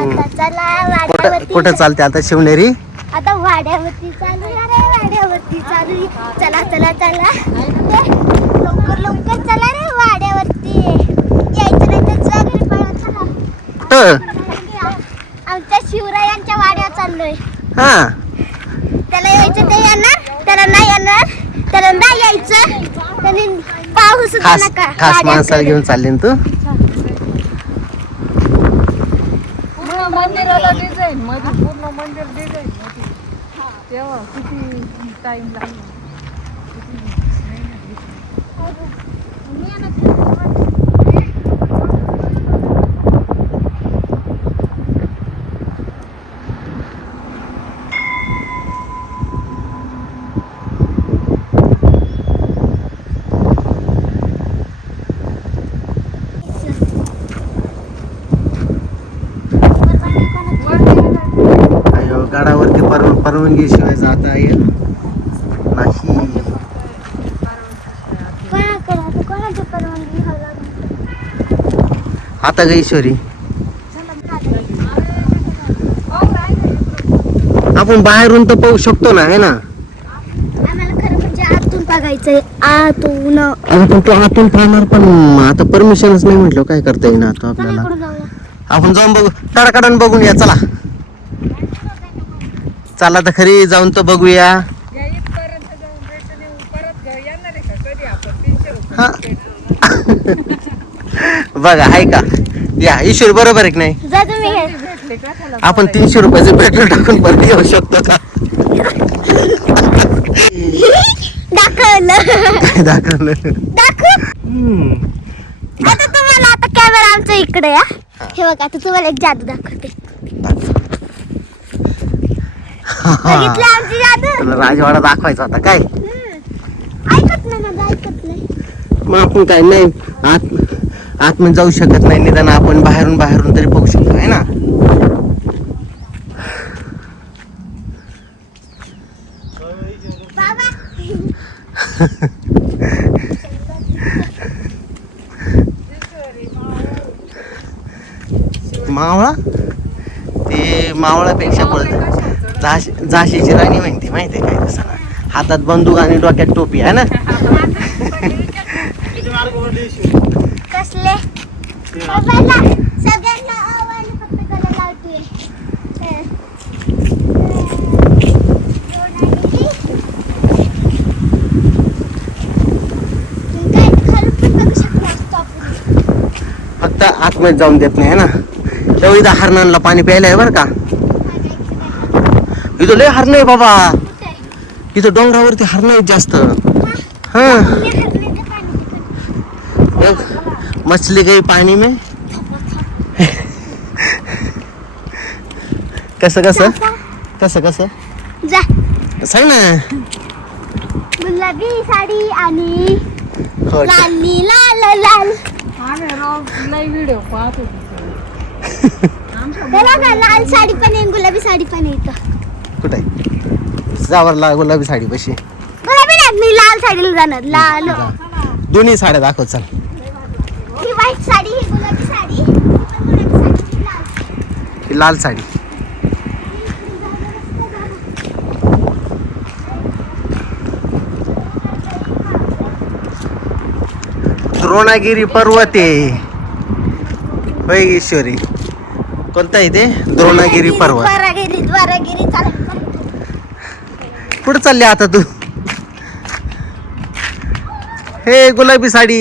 आता चला कुठं वाड्यावरती कुठं चालते आता शिवनेरी? आता वाड्यावरती चालू अरे वाड्यावरती चालू चला चला चला. लवकर लवकर चला रे वाड्यावरती. यायचं नाही तर चला. आमच्या शिवरायांच्या वाड्यावर चाललोय. हा. त्याला यायचं ते येणार त्याला नाही येणार त्याला नाही यायचं. त्याने पाहू सुद्धा खास नका खास. माणसाला घेऊन चालली ना तू पूर्ण मंदिराला डिझाईन मध्ये. पूर्ण मंदिर डिझाईन मध्ये. तेव्हा किती टाइम लागला? अयो परव परवानगी शिवाय जाता येईल नाही. आता कोणाची परवानगी घ्यावी लागेल? आता ग ईश्वरी. आपण बाहेरून तर पाहू शकतो ना है ना? म्हणजे आतून बघायचंय आतून. पण तू आतून पाहणार पण आता परमिशनच नाही म्हटलं काय करता येईना आता आपल्याला. आपण जाऊन बघू. तडकाडून बघून या चला. चला तर खरी जाऊन तर बघूया. आहे हा. बघा आहे का? या ईश्वर बरोबर आहे की नाही? जा तुम्ही. घे. भेटले का त्याला? आपण तीनशे रुपयाचे पेट्रोल टाकून परत येऊ शकतो का? दाखवलं. काय दाखवलं. दाखव. हम्म. आता तुम्हाला आता कॅमेरा आमच्या इकडे या. हे बघा आता तुम्हाला एक जादू दाखवते बघितलं आमची जादू तुला राजवाडा दाखवायचा होता काय? हम्म. ऐकत नाही माझं ऐकत नाही. मग आपण काय नाही आत आतमध्ये जाऊ शकत नाही निदान आपण बाहेरून बाहेरून तरी बघू शकतो आहे ना? मावळा? ते मावळापेक्षा बोलत झाशी झाशीची राणी माहिती माहिती आहे काय तसं? हातात बंदूक आणि डोक्यात टोपी आहे ना? कसले? फक्त हं. आतमध्ये जाऊन देत नाही है ना? इथं हरणांना पाणी प्यायला आहे बरं का? इथं लय हरणं आहे बाबा? इथं डोंगरावरती हरणं आहेत जास्त. हा. मछली गई पाणी में. कसं कसं? कसं कसं? जा. सांग ना. गुलाबी साडी आणि हो लाली लाल लाल. व्हिडिओ पाहत लाल साडी पण आहे गुलाबी साडी पण आहे इथं. कुठे आहे? जावरला गुलाबी साडी कशी गुलाबी नाही मी लाल साडीला जाणार. लाल दोन्ही साड्या दाखव चल. ही व्हाईट साडी ही गुलाबी साडी ही पण गुलाबी साडी ही लाल. ही लाल साडी. द्रोणागिरी पर्वत. आहे होय ईश्वरी. कोणता आहे ते? द्रोणागिरी पर्वत. द्वारागिरी द्वारागिरी चालेल कुठं चालली आता तू? हे गुलाबी साडी.